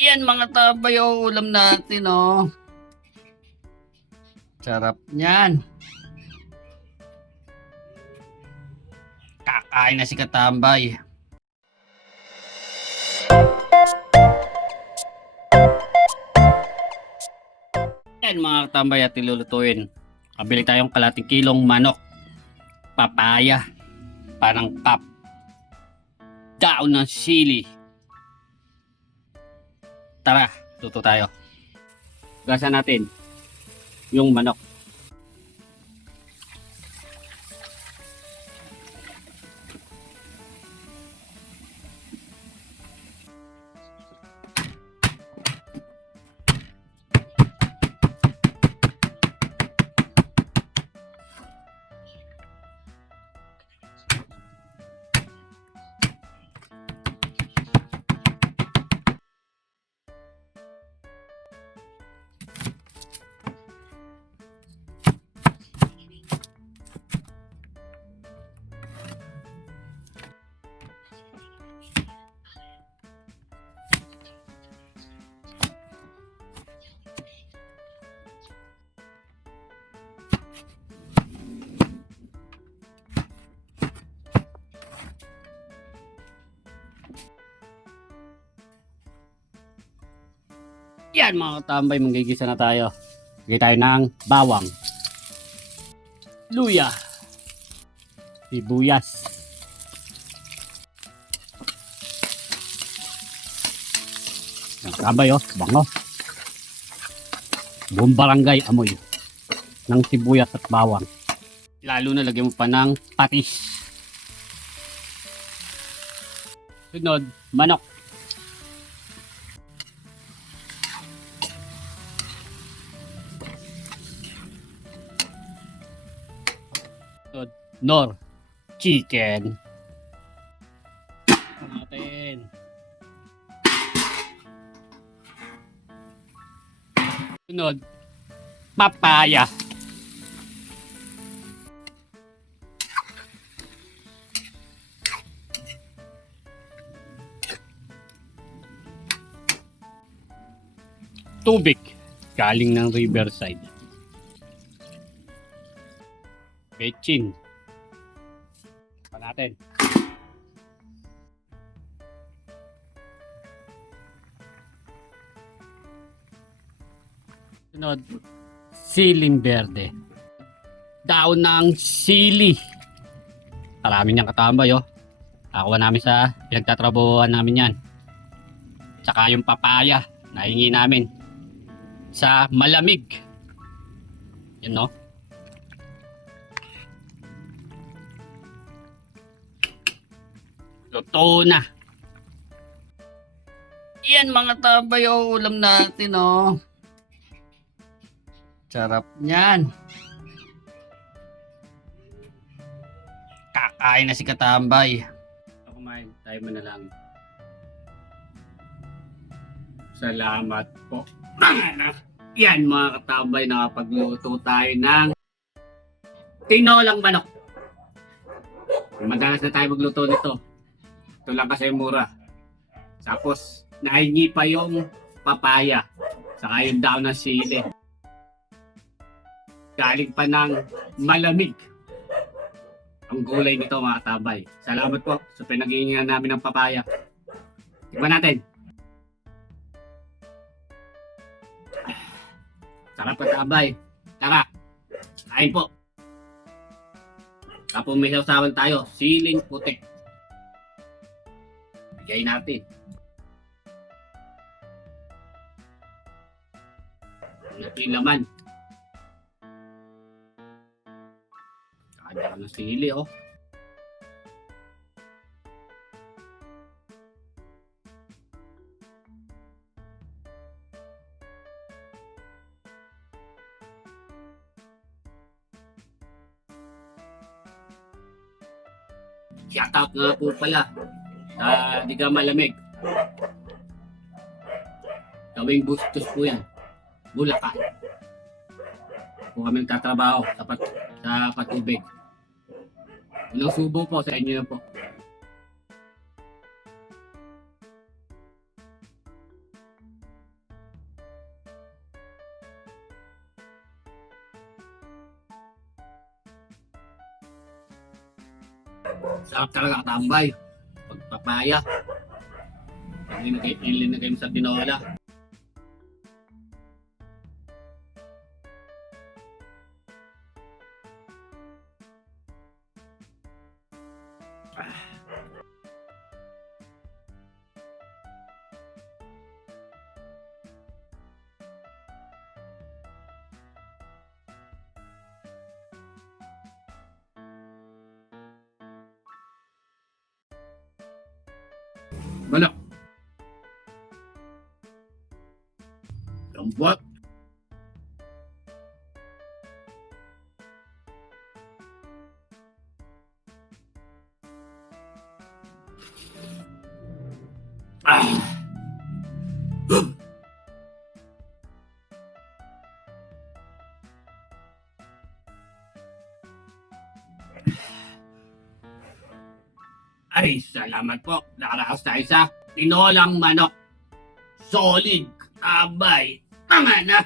Yan mga tabay, oh, ulam natin, oh. Sarap niyan. Kakain na si Katambay. Yan mga katambay, at ilulutuin. Kabili tayong kalating kilong manok, papaya, panangkap, daon ng sili. Tara, luto tayo. Gasa natin yung manok. Yan mga katambay, manggigisa na tayo. Lagay tayo ng bawang, luya, sibuyas, ang katambay, oh, bango. Buong barangay amoy ng sibuyas at bawang. Lalo na lagyan mo pa ng patis. Sunod, manok. Nor chicken natin. Sunod, papaya. Tubig galing ng riverside. Bechin pa natin. Sunod, siling berde. Daon ng sili. Marami niyang katambay, oh. Nakuha namin sa pinagtatrabuhan namin yan. Tsaka yung papaya, nahingi namin sa malamig. Yun, no? Luto na. Yan mga tabay, oh, ulam natin, oh. Sarap niyan. Kakain na si Katambay. Kumain, tayo mo na lang. Salamat po. Yan mga katambay, nakapagluto tayo ng tinolang manok. Madalas na tayo magluto nito. Ito lang kasi mura. Tapos, nahingi pa yung papaya. Saka yung daon ng sili. Galing pa ng malamig ang gulay nito mga katabay. Salamat po sa pinag-iingan namin ng papaya. Tignan natin. Sarap katabay. Tara, kain po. Tapos may sausawan tayo, siling puti. Bigay natin. Ito yung laman. Kanya ng sili, oh. Shoutout nga po pala sa Di Ka Malamig. Gawing Bustos po yan. Bulacan. Kung kami nagtatrabaho sa patubig. Unang subo po sa inyo yan po. Sarap talaga tambay. Pagpapaya. Nilinagay mo sa tinola. Manok. Lambot. Ah. Ay, salamat po. Nakaraos tayo sa tinolang manok. Solid, abay, tama na.